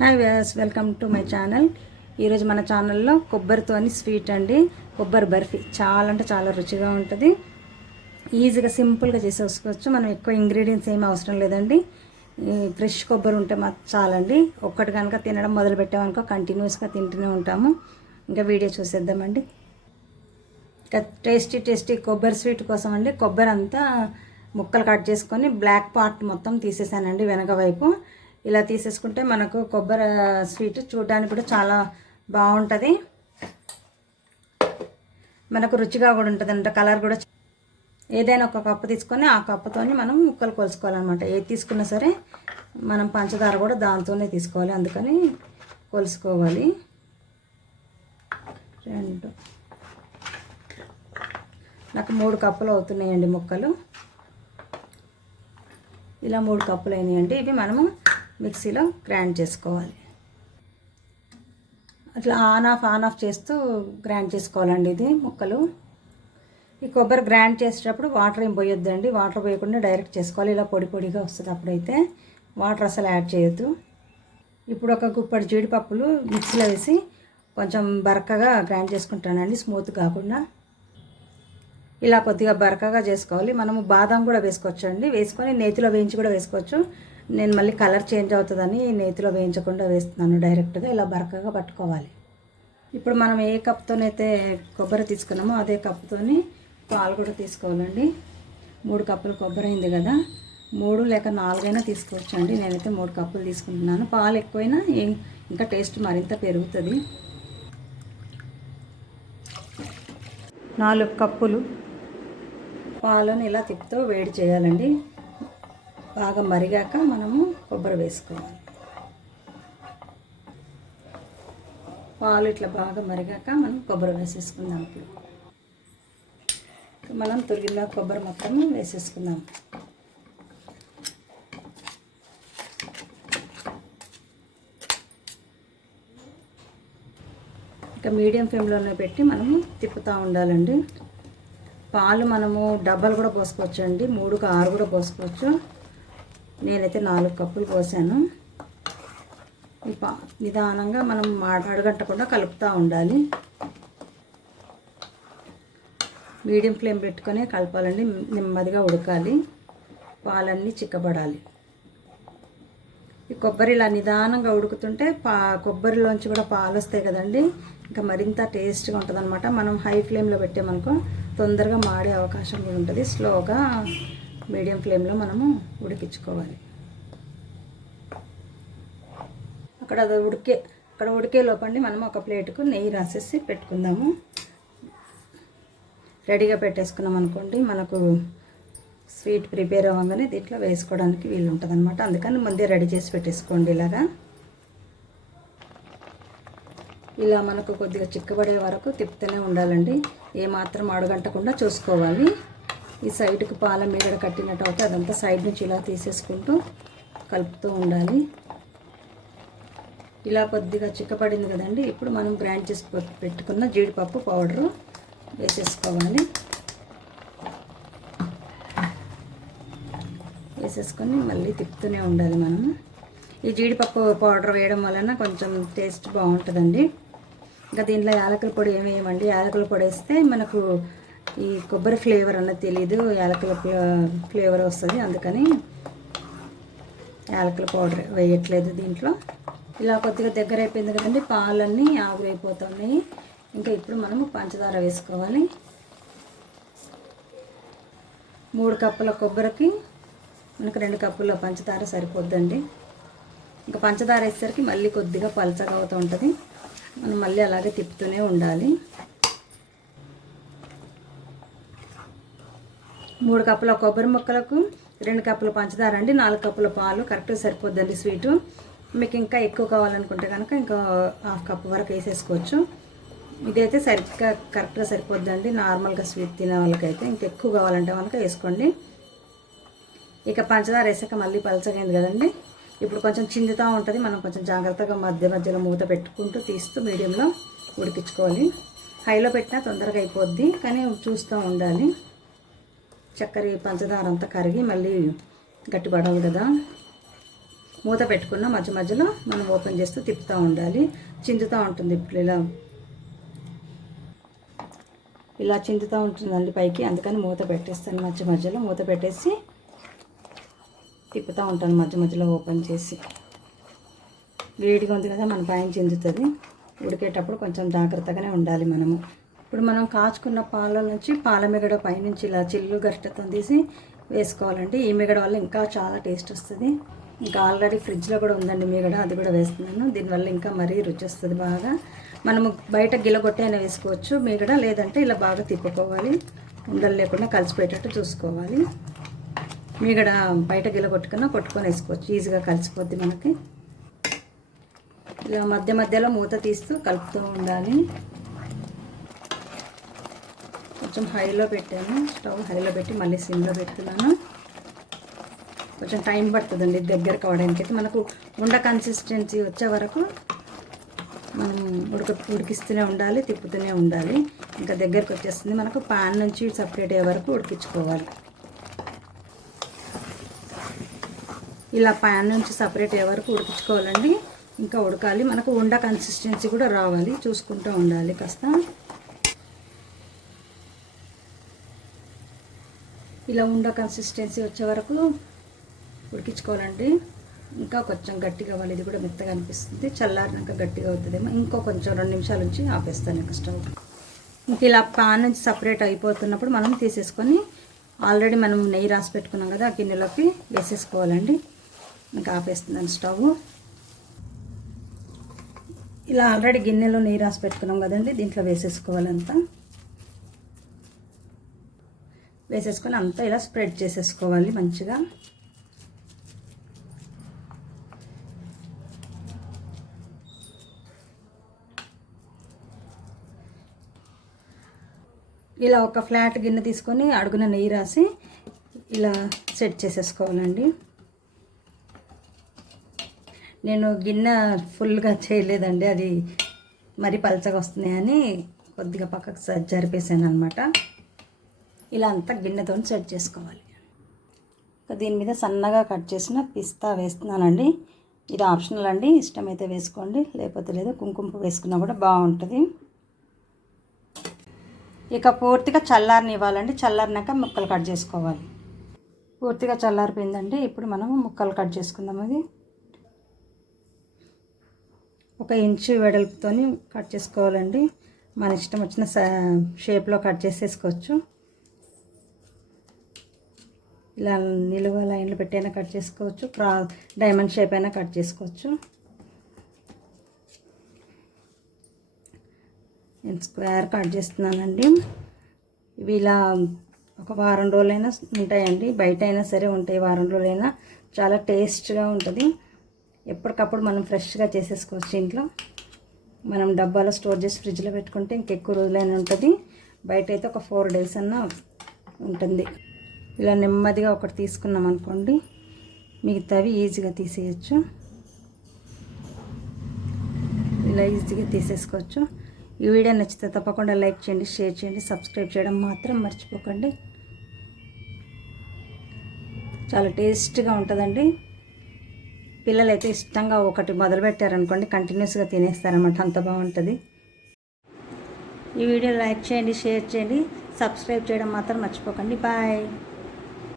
Hi Vyas welcome to my channel ఈరోజు మన ఛానల్లో కొబ్బరితోని స్వీట్ అండి. కొబ్బరి బర్ఫీ చాలా అంటే చాలా రుచిగా ఉంటుంది. ఈజీగా సింపుల్గా చేసేసుకోవచ్చు. మనం ఎక్కువ ఇంగ్రీడియంట్స్ ఏమీ అవసరం లేదండి. ఫ్రెష్ కొబ్బరి ఉంటే మాకు చాలండి. ఒక్కటి కనుక తినడం మొదలు పెట్టామనుకో కంటిన్యూస్గా తింటూనే ఉంటాము. ఇంకా వీడియో చూసేద్దామండి. ఇంకా టేస్టీ టేస్టీ కొబ్బరి స్వీట్ కోసం అండి. కొబ్బరి అంతా ముక్కలు కట్ చేసుకొని బ్లాక్ పార్ట్ మొత్తం తీసేసానండి వెనక వైపు. ఇలా తీసేసుకుంటే మనకు కొబ్బరి స్వీట్ చూడడానికి కూడా చాలా బాగుంటుంది. మనకు రుచిగా కూడా ఉంటుందంట కలర్ కూడా ఏదైనా ఒక కప్పు తీసుకొని ఆ కప్పుతోని మనం ముక్కలు కొలుసుకోవాలన్నమాట ఏది తీసుకున్నా సరే మనం పంచదార కూడా దాంతోనే తీసుకోవాలి అందుకని కొలుసుకోవాలి రెండు. నాకు మూడు కప్పులు అవుతున్నాయండి ముక్కలు. ఇలా మూడు కప్పులు అయినాయండి. ఇవి మనము మిక్సీలో గ్రైండ్ చేసుకోవాలి. అట్లా ఆన్ ఆఫ్ ఆన్ ఆఫ్ చేస్తూ గ్రైండ్ చేసుకోవాలండి ఇది ముక్కలు. ఈ కొబ్బరి గ్రైండ్ చేసేటప్పుడు వాటర్ ఏం పోయొద్దండి. వాటర్ పోయకుండా డైరెక్ట్ చేసుకోవాలి. ఇలా పొడి పొడిగా వస్తుంది అప్పుడైతే. వాటర్ అసలు యాడ్ చేయొద్దు. ఇప్పుడు ఒక గుప్పడి జీడిపప్పులు మిక్సీలో వేసి కొంచెం బరకగా గ్రైండ్ చేసుకుంటానండి. స్మూత్ కాకుండా. ఇలా కొద్దిగా బరకగా చేసుకోవాలి. మనము బాదం కూడా వేసుకోవచ్చు అండి వేసుకొని నేతిలో వేయించి కూడా వేసుకోవచ్చు. నేను మళ్ళీ కలర్ చేంజ్ అవుతుందని నేతిలో వేయించకుండా వేస్తున్నాను డైరెక్ట్గా ఇలా బరకగా పట్టుకోవాలి. ఇప్పుడు మనం ఏ కప్తోనైతే కొబ్బరి తీసుకున్నామో అదే కప్పుతోని పాలు కూడా తీసుకోవాలండి. మూడు కప్పులు కొబ్బరి అయింది కదా మూడు లేక నాలుగైనా తీసుకోవచ్చు అండి నేనైతే మూడు కప్పులు తీసుకుంటున్నాను. పాలు ఎక్కువైనా ఏం- ఇంకా టేస్ట్ మరింత పెరుగుతుంది. నాలుగు కప్పులు పాలను ఇలా తిప్పుతూ వేడి చేయాలండి. బాగా మరిగాక మనము కొబ్బరి వేసుకోవాలి. పాలు ఇట్లా బాగా మరిగాక మనం కొబ్బరి వేసేసుకుందాం ఇప్పుడు. మనం తురిగిన కొబ్బరి మొత్తం వేసేసుకుందాం. ఇక మీడియం ఫ్లేమ్లోనే పెట్టి మనము తిప్పుతూ ఉండాలండి. పాలు మనము డబ్బాలు కూడా పోసుకోవచ్చు అండి మూడుకు ఆరు కూడా పోసుకోవచ్చు. నేనైతే నాలుగు కప్పులు పోసాను ఈ పా నిదానంగా మనం మా- అడగంటకుండా కలుపుతూ ఉండాలి. మీడియం ఫ్లేమ్ పెట్టుకొని కలపాలండి. నెమ్మదిగా ఉడకాలి. పాలన్నీ చిక్కబడాలి. ఈ కొబ్బరి ఇలా నిదానంగా ఉడుకుతుంటే పా కొబ్బరిలోంచి కూడా పాలు వస్తాయి కదండి. ఇంకా మరింత టేస్ట్గా ఉంటుంది అనమాట మనం హై ఫ్లేమ్లో పెట్టామనుకో తొందరగా మాడే అవకాశం కూడా ఉంటుంది. స్లోగా మీడియం ఫ్లేమ్లో మనము ఉడికించుకోవాలి. అక్కడ అది ఉడికే అక్కడ ఉడికే లోపండి మనం ఒక ప్లేట్కు నెయ్యి రాసేసి పెట్టుకుందాము. రెడీగా పెట్టేసుకున్నాం అనుకోండి మనకు స్వీట్ ప్రిపేర్ అవ్వగానే దీంట్లో వేసుకోవడానికి వీలు ఉంటుంది అనమాట అందుకని ముందే రెడీ చేసి పెట్టేసుకోండి ఇలాగా. ఇలా మనకు కొద్దిగా చిక్కబడే వరకు తిప్పుతూనే ఉండాలండి. ఏమాత్రం అడగంటకుండా చూసుకోవాలి. ఈ సైడ్కి పాల మీగడ కట్టినట్టు అయితే అదంతా సైడ్ నుంచి ఇలా తీసేసుకుంటూ కలుపుతూ ఉండాలి. ఇలా కొద్దిగా చిక్కపడింది కదండి ఇప్పుడు మనం గ్రైండ్ చేసి పెట్టుకున్న జీడిపప్పు పౌడరు వేసేసుకోవాలి. వేసేసుకొని మళ్ళీ తిప్పుతూనే ఉండాలి మనం. ఈ జీడిపప్పు పౌడర్ వేయడం వలన కొంచెం టేస్ట్ బాగుంటుందండి. ఇంకా దీంట్లో యాలకుల పొడి ఏమి వేయమండి? యాలకుల పొడి వేస్తే మనకు ఈ కొబ్బరి ఫ్లేవర్ అన్నది తెలీదు యాలకుల ఫ్లే- ఫ్లేవర్ వస్తుంది అందుకని యాలకుల పౌడర్ వేయట్లేదు దీంట్లో. ఇలా కొద్దిగా దగ్గర అయిపోయింది కదండి పాలన్నీ ఆవిరైపోతున్నాయి. ఇంకా ఇప్పుడు మనము పంచదార వేసుకోవాలి. మూడు కప్పుల కొబ్బరికి మనకు రెండు కప్పుల పంచదార సరిపోద్దండి. ఇంకా పంచదార వేసేసరికి మళ్ళీ కొద్దిగా పలచగా అవుతూ ఉంటుంది. మనం మళ్ళీ అలాగే తిప్పుతూనే ఉండాలి. మూడు కప్పుల కొబ్బరి ముక్కలకు రెండు కప్పుల పంచదార అండి నాలుగు కప్పుల పాలు. కరెక్ట్గా సరిపోద్దండి స్వీటు. మీకు ఇంకా ఎక్కువ కావాలనుకుంటే కనుక ఇంకా హాఫ్ కప్ వరకు వేసేసుకోవచ్చు. ఇదైతే సరిగ్గా కరెక్ట్గా సరిపోద్దండి. నార్మల్గా స్వీట్ తినే వాళ్ళకైతే ఇంకా ఎక్కువ కావాలంటే కనుక వేసుకోండి. ఇక పంచదార వేసాక మళ్ళీ పలచగైంది కదండి. ఇప్పుడు కొంచెం చిందుతూ ఉంటుంది. మనం కొంచెం జాగ్రత్తగా మధ్య మధ్యలో మూత పెట్టుకుంటూ తీస్తూ మీడియంలో ఉడికించుకోవాలి. హైలో పెట్టినా తొందరగా అయిపోద్ది కానీ చూస్తూ ఉండాలి. చక్కెర పంచదార అంతా కరిగి మళ్ళీ గట్టిపడాలి కదా. మూత పెట్టుకున్న మధ్య మధ్యలో మనం ఓపెన్ చేస్తూ తిప్పుతూ ఉండాలి. చిందుతూ ఉంటుంది ఇప్పుడు ఇలా. ఇలా చిందుతూ ఉంటుందండి పైకి అందుకని మూత పెట్టేస్తాను మధ్య మధ్యలో. మూత పెట్టేసి తిప్పుతూ ఉంటాను మధ్య మధ్యలో ఓపెన్ చేసి. వేడిగా ఉంది కదా మన పైన చిందుతుంది. ఉడికేటప్పుడు కొంచెం జాగ్రత్తగానే ఉండాలి మనము. ఇప్పుడు మనం కాచుకున్న పాల నుంచి పాల మిగడ పైనుంచి ఇలా చిల్లు గరిటతో తీసి వేసుకోవాలండి. ఈ మిగడ వల్ల ఇంకా చాలా టేస్ట్ వస్తుంది. ఇంకా ఆల్రెడీ ఫ్రిడ్జ్లో కూడా ఉందండి మిగడ అది కూడా వేస్తున్నాను. దీనివల్ల ఇంకా మరీ రుచి వస్తుంది బాగా. మనము బయట గిలగొట్టి అయినా వేసుకోవచ్చు మిగడ లేదంటే ఇలా బాగా తిప్పుకోవాలి. ఉండలు లేకుండా కలిసిపోయేటట్టు చూసుకోవాలి. మిగడ బయట గిలగొట్టుకున్నా కొట్టుకొని వేసుకోవచ్చు. ఈజీగా కలిసిపోద్ది మనకి. ఇలా మధ్య మధ్యలో మూత తీస్తూ కలుపుతూ ఉండాలి. కొంచెం హైలో పెట్టాను. స్టవ్ హైలో పెట్టి మళ్ళీ సిమ్లో పెడుతున్నాను. కొంచెం టైం పడుతుందండి దగ్గర కావడానికి అయితే మనకు ఉండ కన్సిస్టెన్సీ వచ్చే వరకు మనం ఉడక ఉడికిస్తూనే ఉండాలి తిప్పుతూనే ఉండాలి. ఇంకా దగ్గరకు వచ్చేస్తుంది. మనకు పాన్ నుంచి సపరేట్ అయ్యే వరకు ఉడికించుకోవాలి. ఇలా పాన్ నుంచి సపరేట్ అయ్యే వరకు ఉడికించుకోవాలండి. ఇంకా ఉడకాలి. మనకు ఉండ కన్సిస్టెన్సీ కూడా రావాలి. చూసుకుంటూ ఉండాలి కాస్త. ఇలా ఉండ కన్సిస్టెన్సీ వచ్చే వరకు ఉడికించుకోవాలండి. ఇంకా కొంచెం గట్టిగా అవ్వాలి. ఇది కూడా మెత్తగా అనిపిస్తుంది. చల్లారినాక గట్టిగా అవుతుందేమో. ఇంకో కొంచెం రెండు నిమిషాల నుంచి ఆపేస్తాను ఇంకా స్టవ్. ఇంక ఇలా పాన్ నుంచి సపరేట్ అయిపోతున్నప్పుడు మనం తీసేసుకొని ఆల్రెడీ మనం నెయ్యి రాసి పెట్టుకున్నాం కదా ఆ గిన్నెలోకి వేసేసుకోవాలండి. ఇంకా ఆపేస్తుందండి స్టవ్. ఇలా ఆల్రెడీ గిన్నెలో నెయ్యి రాసి పెట్టుకున్నాం కదండి దీంట్లో వేసేసుకోవాలంతా. వేసేసుకొని అంతా ఇలా స్ప్రెడ్ చేసేసుకోవాలి మంచిగా. ఇలా ఒక ఫ్లాట్ గిన్నె తీసుకొని అడుగున నెయ్యి రాసి ఇలా సెట్ చేసేసుకోవాలండి. నేను గిన్నె ఫుల్గా చేయలేదండి అది మరి పలచగా వస్తున్నాయని కొద్దిగా పక్కకు జరిపేసాను అనమాట ఇలా అంతా గిన్నెతో సెట్ చేసుకోవాలి. దీని మీద సన్నగా కట్ చేసిన పిస్తా వేస్తున్నానండి. ఇది ఆప్షనల్ అండి. ఇష్టమైతే వేసుకోండి. లేకపోతే లేదు కుంకుమ వేసుకున్నా కూడా బాగుంటుంది. ఇక పూర్తిగా చల్లారనివ్వాలండి. చల్లారినాక ముక్కలు కట్ చేసుకోవాలి. పూర్తిగా చల్లారిపోయిందండి. ఇప్పుడు మనం ముక్కలు కట్ చేసుకుందాం అది ఒక ఇంచు వెడల్పుతోని కట్ చేసుకోవాలండి. మన ఇష్టం వచ్చిన షేప్లో కట్ చేసేసుకోవచ్చు. ఇలా నిలువ లైన్లు పెట్టైనా కట్ చేసుకోవచ్చు. క్రా డైమండ్ షేప్ అయినా కట్ చేసుకోవచ్చు. నేను స్క్వేర్ కట్ చేస్తున్నానండి. ఇవి ఇలా ఒక వారం రోజులైనా ఉంటాయండి. బయట అయినా సరే ఉంటాయి వారం రోజులైనా. చాలా టేస్ట్గా ఉంటుంది. ఎప్పటికప్పుడు మనం ఫ్రెష్గా చేసేసుకోవచ్చు ఇంట్లో. మనం డబ్బాలో స్టోర్ చేసి ఫ్రిడ్జ్లో పెట్టుకుంటే ఇంకెక్కువ రోజులైనా ఉంటుంది. బయట అయితే ఒక ఫోర్ డేస్ అన్నా ఉంటుంది. ఇలా నెమ్మదిగా ఒకటి తీసుకున్నాం అనుకోండి మిగతావి ఈజీగా తీసేయచ్చు. ఇలా ఈజీగా తీసేసుకోవచ్చు. ఈ వీడియో నచ్చితే తప్పకుండా లైక్ చేయండి షేర్ చేయండి సబ్స్క్రైబ్ చేయడం మాత్రం మర్చిపోకండి. చాలా టేస్ట్గా ఉంటుందండి. పిల్లలైతే ఇష్టంగా ఒకటి మొదలుపెట్టారనుకోండి కంటిన్యూస్గా తినేస్తారనమాట అంత బాగుంటుంది. ఈ వీడియో లైక్ చేయండి షేర్ చేయండి సబ్స్క్రైబ్ చేయడం మాత్రం మర్చిపోకండి. బాయ్.